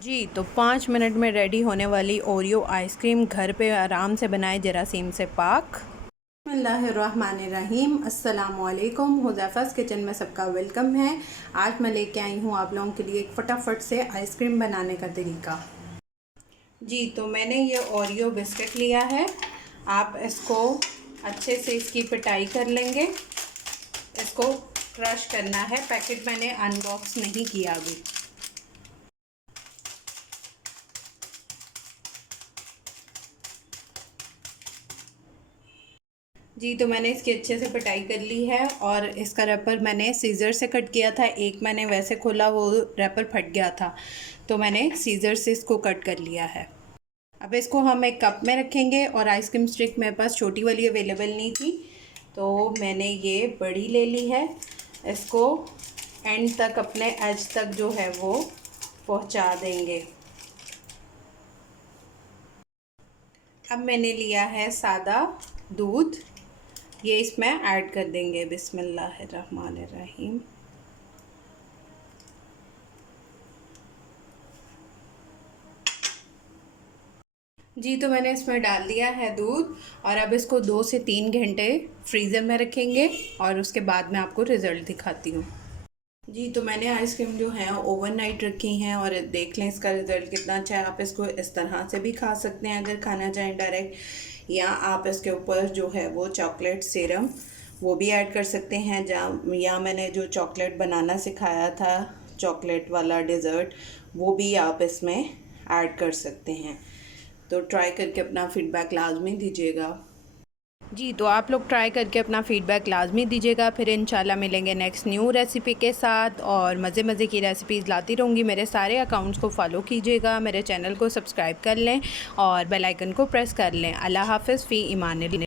जी तो 5 मिनट में रेडी होने वाली ओरियो आइसक्रीम घर पे आराम से बनाए जरासीम से पाक। बिस्मिल्लाहिर्रहमानिर्रहीम। अस्सलामुअलैकुम। हुज़ैफ़ा's किचन में सबका वेलकम है। आज मैं लेके आई हूँ आप लोगों के लिए एक फटाफट से आइसक्रीम बनाने का तरीका। जी तो मैंने ये ओरियो बिस्किट लिया है। आप इसको अच्छे से इसकी पिटाई कर लेंगे। इसको क्रश करना है। पैकेट मैंने अनबॉक्स नहीं किया अभी। जी तो मैंने इसकी अच्छे से पिटाई कर ली है और इसका रैपर मैंने सीज़र से कट किया था। एक मैंने वैसे खोला, वो रैपर फट गया था, तो मैंने सीज़र से इसको कट कर लिया है। अब इसको हम एक कप में रखेंगे और आइसक्रीम स्टिक मेरे पास छोटी वाली अवेलेबल नहीं थी, तो मैंने ये बड़ी ले ली है। इसको एंड तक, अपने एज तक जो है वो पहुंचा देंगे। अब मैंने लिया है सादा दूध, ये इसमें ऐड कर देंगे। बिस्मिल्लाहिर्रहमानिर्रहीम। जी तो मैंने इसमें डाल दिया है दूध और अब इसको 2 से 3 घंटे फ्रीज़र में रखेंगे और उसके बाद मैं आपको रिज़ल्ट दिखाती हूँ। जी तो मैंने आइसक्रीम जो है ओवरनाइट रखी हैं और देख लें इसका रिज़ल्ट कितना अच्छा है। आप इसको इस तरह से भी खा सकते हैं अगर खाना चाहें डायरेक्ट, या आप इसके ऊपर जो है वो चॉकलेट सिरम वो भी ऐड कर सकते हैं। या मैंने जो चॉकलेट बनाना सिखाया था, चॉकलेट वाला डेज़र्ट, वो भी आप इसमें ऐड कर सकते हैं। तो ट्राई करके अपना फ़ीडबैक लाजमी दीजिएगा। जी तो आप लोग ट्राई करके अपना फ़ीडबैक लाजमी दीजिएगा। फिर इंशाल्लाह मिलेंगे नेक्स्ट न्यू रेसिपी के साथ और मज़े मज़े की रेसिपीज़ लाती रहूँगी। मेरे सारे अकाउंट्स को फॉलो कीजिएगा, मेरे चैनल को सब्सक्राइब कर लें और बेल आइकन को प्रेस कर लें। अल्लाह हाफ़िज़ फ़ी ईमानिल्लाह।